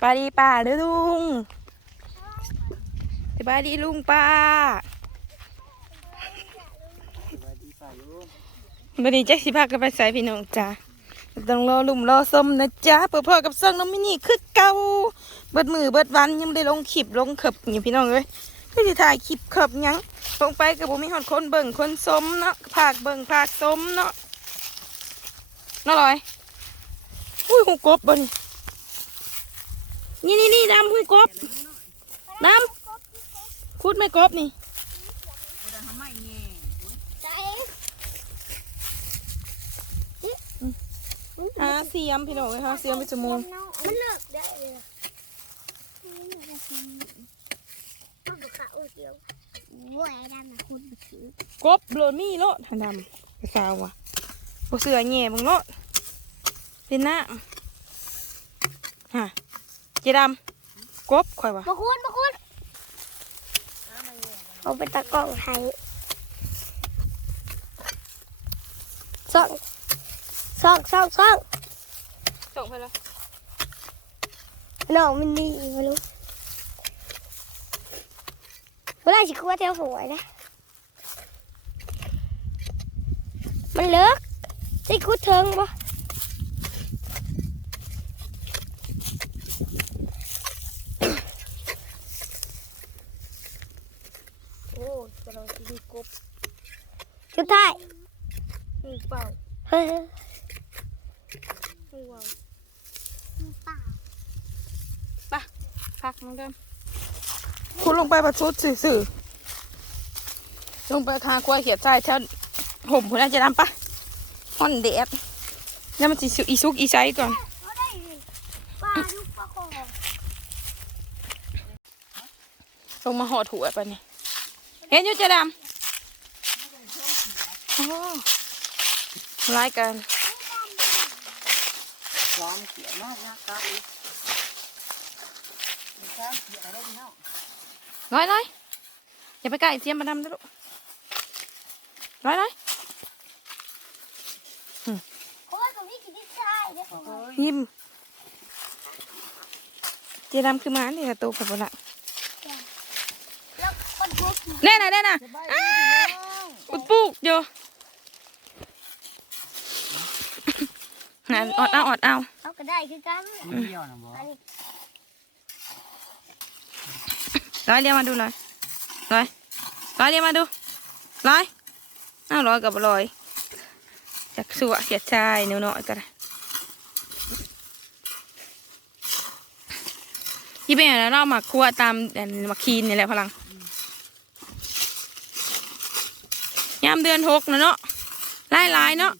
ปาดีป้าเด้อลุงสบายดีลุงป้าสวัสดีป่าวันนี้แจ็คสิพากันไปใส่พี่น้องจ้าต้องรอลุ่มรอส้มนะจ๊ะเปิดพ่อกับซ่องน้องมินี่คือเก่าเบิดมือเบิดวันยังไม่ได้ลงคลิปลงเขบอยู่พี่น้องเลยก็จะถ่ายคลิปเขบยังลงไปกับผมมีหอดคนเบิ่งคนสมเนาะผากเบิ่งผากสมเนาะน่าลอยอุ้ยหูกบบน นี่นี่นี่ดำหูกบดำพูดไม่กบนี่หาเสียมพี่น้องเลยหาเสียมไปจมูกมันเลิกได้เลยมันบุกขาอุ้ยเดียวโว้ยดำนะคุณคือกบโรมี่โลดหันดำไปสาวว่ะบเสือแง่บังโลดเป็นหน้าฮะ จดำกบข่อยวะมาคุณมาคุณเอาไปตะกล้องไทยซ่องซ่องซ่องซ่องส่งไปแล้วน้องมันดีไม่รู้เวลาสิคุยเที่ยวสวยนะ มันเลิกสิคุยเทิงปะ โอ้กำลังจะมีกบ สุดท้ายหูเปล่าเฮ้ยหูเปล่าเปล่าพักน้องเดิมคุณลงไปประชุดสื่อๆลงไปคากล้วยเขียดใจเช่าห่มคุณน่าจะดำปะห่อนเด็ดแล้วมันสิสุอีซุกอีไซก่อนเขาได้ปลาลูกปลาคอลงมาห่อถั่วไปนี่เห็นอยู่เจะดำ โอ้ร้ายกันซ้อมเสียมากนะครับมีซ้อมเสียอะไรพี่น้องร้อยร้อยอย่าไปใกล้เสียมมาดำนะลูกร้อยร้อยโอ้ยตรงนี้กินได้ใช่เด้อเฮ้ยยิ้มเจดำคือหมาเนี่ยโตขับละแล้วคนทุกข์แน่น่ะแน่น่ะสบายดีพี่น้องปุกปุกอยู่ นั่นออดเอาออดเอาเขาก็ได้คือกันมีเดียวนะบ่อันนี้ร้อยเรียกมาดูหน่อยร้อยร้อยเรียกมาดูร้อยอ้าวร้อยกับร้อยจากสัวเขียดชายนิ้วน้อยก็ได้ยี่เป็นอะไรเราหมักคั่วตามอันหมักคีนนี่แหละพลังยามเดือนหกนะเนาะไล่ไล่เนาะ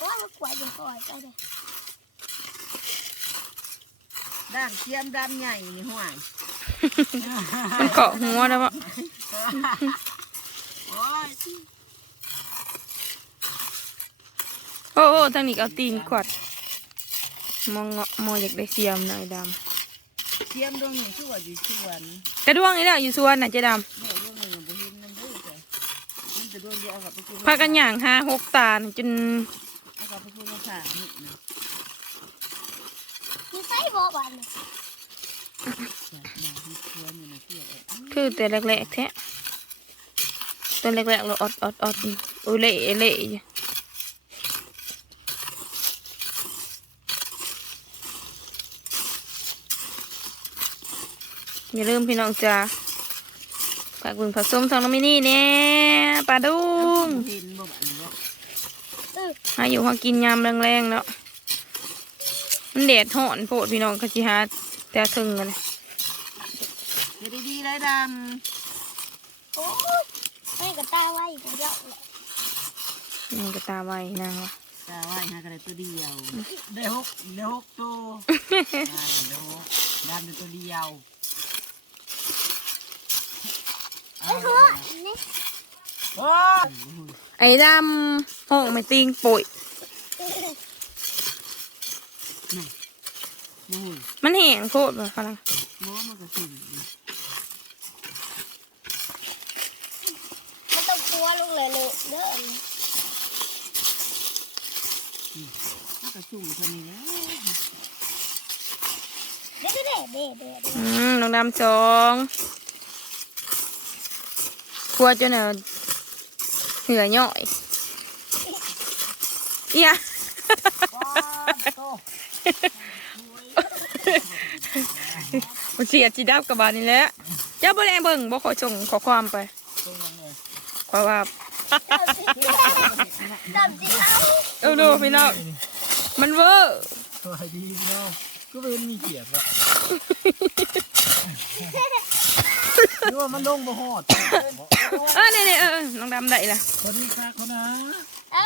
เสียได้ดโอ้ยกว่าจะก่อยไปเลยำด่างเทียมดำใหญ่นี่ห่วยมันเกาะหัวแล้วปะโอ้ยโอ้โอ้ทางนี้ก็เอาตีนขวดมองเงาะมองอยากได้เสียมหน่อยดเทียมดวงหนึ่งชื่อว่าอยู่สวนำกระด้วงนี่แหละอยู่สวนน่ะเจ๊ดแม่ดวงหนึ่งบ่เห็นน้ำเด้อจ้ะมันจะดวงเดียวเอากลับไปคืนำพากันอย่างห้าหกตาน่ะจนเอา กลับไปคืนมาผ่านี่นะมีไส้บ่บ้านน่ะอยากมาที่สวนอยู่นะเที่ยวเอ้ยคือแต่แรกๆแท้ตอนแรกๆเราอดอดอดโอ้ยเละเละอยู่อย่าลืมพี่น้องจ้าฝากเบึงผสมทองน้ำมินี่เนี่ยปลาดุงเห็นบ่บัดนี้บ่ หาอยู่หากินยามแรงๆแล้วมันแดดห่อนโพดพี่น้องก็สิหาแต่ถึงกันเลยเดี๋ยวดีๆได้ดโอ้ยไม่กระตาไว้กูเยอะเลยยังก็ตาไวนางวะำตาไหวหากระไรตัวเดียวได้หกได้หกตัวได้ได้หกดำเป็นตัวเดียวไอ้หัวนี่โอ้ย ไอ้ดำห้องไม่ติงปุ๋ยโอ้ยมันแห้งโคตรเลยฝรั่งหมอมันก็สิ่งมันต้องกลัวลงเลยเลยเด้อมันก็สุ่มคนนี้แหล้วเด้เด้เด้อืมน้องดำสองครัวจนเนอ เหื่อย่อยเอียมันเสียจีดับกับบานนี่แหละเจ้าบ่ได้เบิ่งบ่ขอส่งขอความไปขอว่าดำจีเอาเอาดูพี่น้องมันเวอร์สวัสดีพี่น้องก็เป็นมีเกียรติว่ะ นึกว่ามันลงบ่ฮอดเออนี่ๆเออๆน้องดำได้ล่ะสวัสดีค่ะเขานะเอา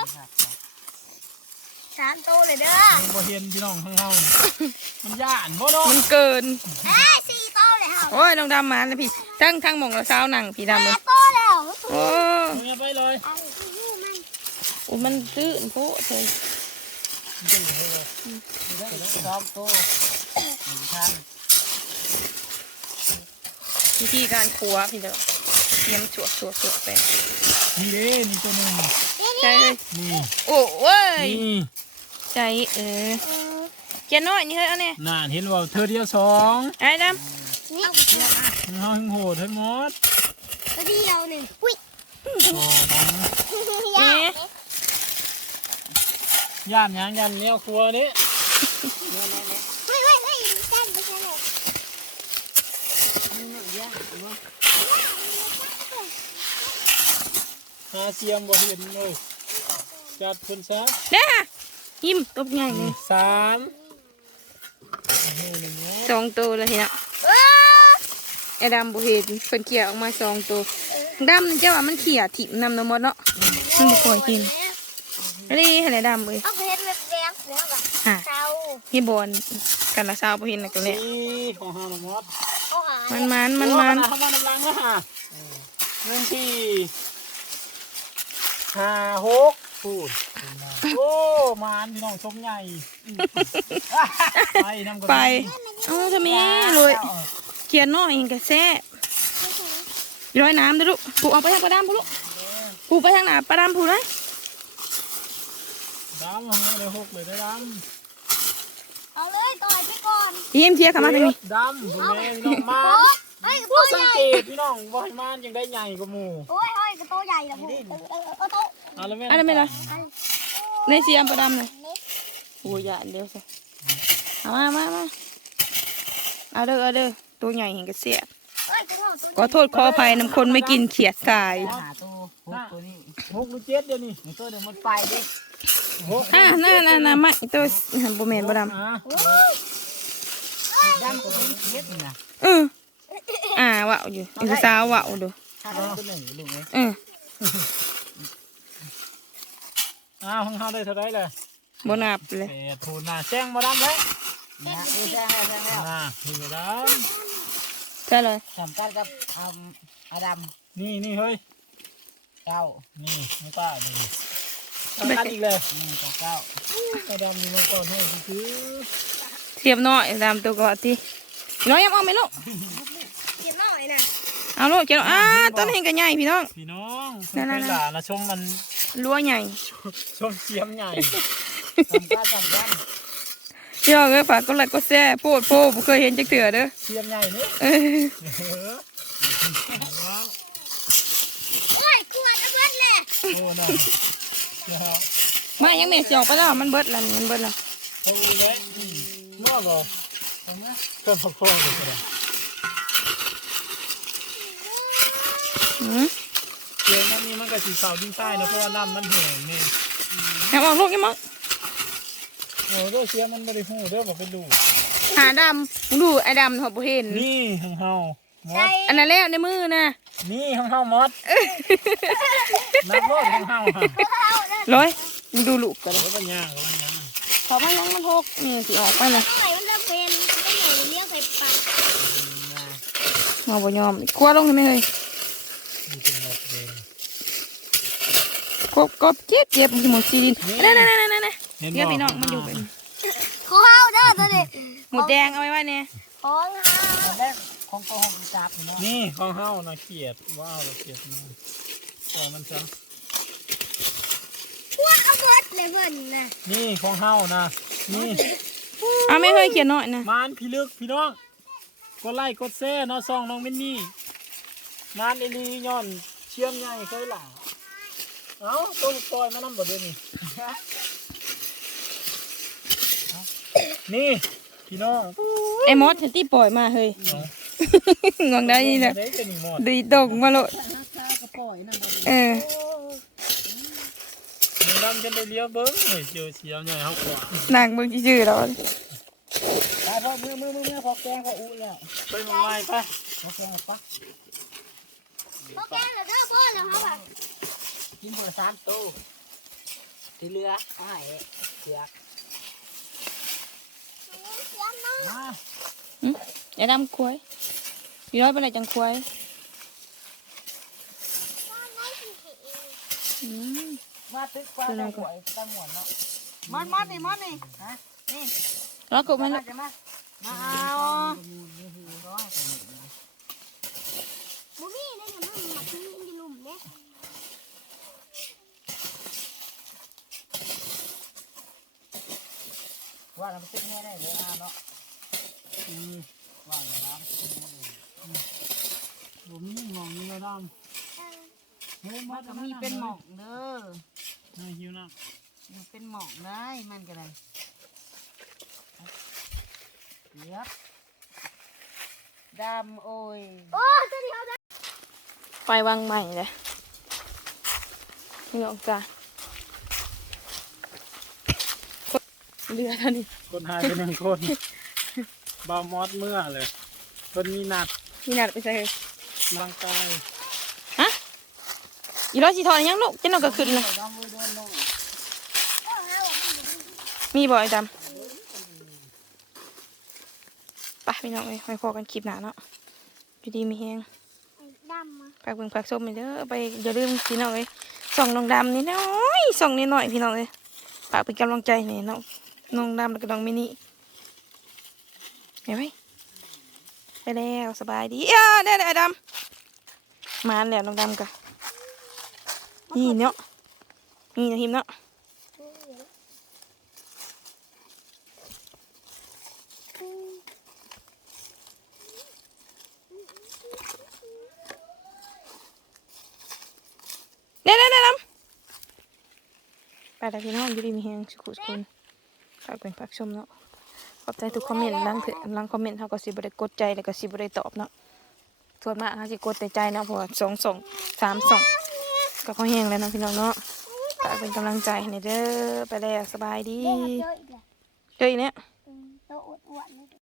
สามโตเลยเด้อยังบ่เห็นพี่น้องข้างเฮามันย่านบ่เนาะมันเกินเอ้ยสี่โตเลยเฮาโอ้ยน้องดำมาแล้วพี่ทั้งทั้งหมองละสาวนั่งพี่ดำแปเลยดโตแล้วโอ้เอาเงี้ยไปเลยไอ้นี่มันโอ้มันตื้นโพเธอสองโตหนึ่งพัน วิธีการครัวพี่เด้อเยี่ยมสวกสวกสวกไปนี่เด้นี่ตัวหนึงใช่เลยนี่โอ้เว้ยนี่ใช่เออเออเกียนน้อยนี่เฮ้ยเอาเนี่ยน่าเห็นว่าเธอเดียวสองไอ้ดนี่เฮาหึงโหดทั้งหมดตัวเดียวหนึ่งอุ้ยโอ้ผมำนี่ย่านหยังย่านแนวครัวนี่ เฮ้ยเฮ้ยเฮ้ยแจ้งไม่ใช่หรอก หาเสียมบ่เห็นเลยจัดเพิ่นซะเด้อยิ้มตบใหญ่เลยสามโอ้โหหนึ่งเนาะสองตัวเลยทีนะเออไอ้ดำบุเห็นเพิ่นเขี่ยออกมาสองตัวดำนี่เจ้าว่ามันเขี่ยถิ่มนำนมดเนาะมันบ่ปล่อยกินนี่เห็นไอ้ดำเลยเอาไปเห็นแบบแดงแล้วก็อะเช้าพี่บอลกันละสาวบ่เห็นนะตัวเนี้ยนี่ของเฮาหนองมดเอาหา มันมันมันมันโอ้เข้ามาน้ำลังแล้วฮะหนึ่งที่ห้าหกพูดโอ้มานพี่น้องชมใหญ่ไปน้ำกันไปเอ้าทำไมเลยเขียนน้อยเองก็แซ่บร้อยน้ำเด้อลูกปูเอาไปทางปลาดำปูลูกปูไปทางหน้าปลาดำปูเลยดำของเราเลยหกเลยได้ดเอาเลย ต่อยไปก่อนยิ้มเชียร์ำเข้ามาทางนี้ดำคุณแม่พี่น้องมาเฮ้ยกระผู้โตสังใหญ่เกตพี่น้องว่าให้มานยังได้ใหญ่กว่าหมู่โอ้ยเฮ้ยกระโตใหญ่ละพูเออเออเออโตเอาละแม่อันนั้นไม่ละอันในเสียมปลาดำเลยนี้โอ้ยอย่าอันเดียวสิเอามามามาเอาเด้อเอาเด้อตัวใหญ่เห็นก็เสียบเฮ้ยกระโตตัวขอโทษขออภัยนำคนไม่กินเขียดทรายหาตัวหกตัวนี้หกหรือเจ็ดเดี๋ยวนี้มีตัวหนึ่งมันไปดิหก อ่าน่าน่าน่าไม่ตัวหันโบแมนปลาดอะดำตัวนี้เย็ดนี่นะำเอออ่าว่าวอยู่อีกสาวว่าวดูถ้าตัวตัวหนึ่งลูกเอ้ยเอออ้าวของเฮาได้เท่าไรเลยบนับเลยเอ็ดทูนน่ะแจ้งมาดำเลยนะเอ้ยแซงแล้วแซงแล้วน่ะนี่มาดใช่เลยทำกันกับอาอาดำนี่นี่เฮ้ยำเก้านี่ไม่ต้านี่ ทำกันอีกเลยหนึ่งกับเก้ามาดำนี่มาก่อนให้คือเทียบน้อยดำตัวก่อนทีน้อยยังเอาไหมลูกเขียนหน่อยนะเอาลูกเจ้าอ่าต้นเห็นกันใหญ่พี่น้องพี่น้องนั่นๆๆเป็นหลานละชมมันรั้วใหญ่ชมเสียมใหญ่ทำกันทำกันพี่น้องเอ้ยฝากก็ไลค์ก็แซ่โพดโพดบ่เคยเห็นจักเถื่อเด้อเสียมใหญ่นี่เออเออว้าวโอ้ยขวดเอาเบิดเลยโอ้น่ะ นะครับมายังแม่สิออกไปแล้วมันเบิดแล้วนี่มันเบิดแล้วโอ้ยเลยนอกเหรอทำไมเพิ่มพักผ่อนเลยก็ได้อืมเดี๋ยวน้ำนี้มันก็สีขาวดิ้นใต้นะเพราะว่าน้ำมันแห้งนี่ยังออกลูกยังมั้งโอ้เด้อเสียมันไม่ได้หูเด้อบอกเป็นดูหาดำมึงดูไอ้ดำเขาบ่เห็นนี่ของเฮามอใจดอันนั้นแล้วในมือนะ นี่ของเฮามอดนับรถของเฮาฮะเอาเลยร้อยมึงดูลูกกันเลยแล้วมันยากแล้วมันยากขอมายังมันหกนี่สิออกไปเลยไหนมันจะเป็นไม่หนูเลี้ยงใส่ปากมาบ่ยอมคว้าลงได้ไหมเฮ้ยมีเป็นหมดเลยกบกบเจ็บเจ็บมันสิหมดซีดินนั่นนั่นนั่นนั่นนั่นเห็นเดี๋ยวบ่พี่น้องมันอยู่เป็นเขาเอาเด้อตัวนี้หมูแดงเอาไว้ไว้เนี่ยของเฮา ตอนแรกของโกหกจับเนาะนี่ของเฮานะเกลียดว้าวเกลียดมันปล่อยมันซะพวกเอาเบิดเลยเพื่อนน่ะนี่ของเฮานะนี่เอาไม่เคยเขียนหน่อยนะมานพี่ลึกพี่น้องกดไลค์กดแชร์เนาะซองน้องมินนี่งานอีหลีย้อนเชียงใหญ่เคยหล่าเอ้าต้นปล่อยมานำบ่เดี๋ยวนี้นี่พี่น้องไอ้มอสเห็นที่ปล่อยมาเฮ้ย งวงได้นี่แหละได้เป็นอีหมดดีตกมาโลดข้าวก็ปล่อยนะบ่เออหนูดำจนได้เลี้ยวเบิ้งเฮ้ยเจอเสียวใหญ่เฮากว่านางเบิ่งชื่อๆแล้วไปพอมือมือมือมือพอแกงพออุ้แล้วไปมาใหม่ไปพอแกงปะโอเคเหรอเด้อพ่อเหรอครับอะกินผลสามตู้ที่เหลือเอาให้เสียกเสียงน้องมาอย่าดำควาย พี่ร้อยเป็นไรจังควายน้องไม่สิเห็นอืม มาตึกฟ้าเป็นไรตะก่หอนวยตะหมวนเนาะมันมันนี่มันนี่ฮะนี่แล้วก็มันมาจะมามาเอาบุมี่ได้เดี๋ยวมันมาที่นี่ลุมเนี่ยว่าเราไปตึกแม่ได้เลยอะเนาะอืมว่าเราน้ำตึกแม่เลย ผมมีหมองมีระดเออำเฮ้ยมันก็มีเป็นหมอกเด้อนายหิวน้มันเป็นหมอกได้มันก็ได้เดี๋ยวดำโอ้ยโอ้ตัวเดียวนะไฟวางใหม่เลยนี่ออกจ้าเรือเท่านี้ำคนหายไปหนึ่งคน บามอสเมื่อเลยคนมีนัด นี่นัดไปใส่เลยร่างกายอีร้อยสีทองยังลูกเจ้าน้องก็ขึ้นเลยดำเลยโดนลงโอ้ฮะว่ามันอยู่มีบ่อยดำไปพี่น้องเอ้ยไปพอกันคลิปหนาเนาะอยู่ดีมีแฮงไอ้ดำมาฝากเบิ่งฝากส้มไปเด้อไปอย่าลืมพี่น้องเอ้ยส่องน้องดำนี่น้อยส่องนิดหน่อยพี่น้องเอ้ยฝากเป็นกำลังใจให้น้องน้องดำแล้วก็น้องมินิเห็นไหม ไปแล้วสบายดีอ่าได้ได้ดำมาแล้วน้องดำกะนี่เนาะนี่นะหิมเนาะเด้ได้ได้ดำไปแล้วพี่น้องอยู่ดีมีแฮงสุขุสุคนฝากเป็นฝากชมเนาะ ขอบใจทุกคอมเมนต์หลังเถอะหลังคอมเมนต์เขาก็สิบ่ได้กดใจแล้วก็สิบ่ได้ตอบเนาะส่วนมากเขาสิกดแต่ใจเนาะเพราะว่าสองสองสามสองก็เขาแห้งแล้วเนาะพี่น้องเนาะฝากเป็นกำลังใจให้เด้อไปแล้วสบายดีเด็กเยอะอีกแล้วเจออีกเนี่ยอืมโตอ้วนๆเลย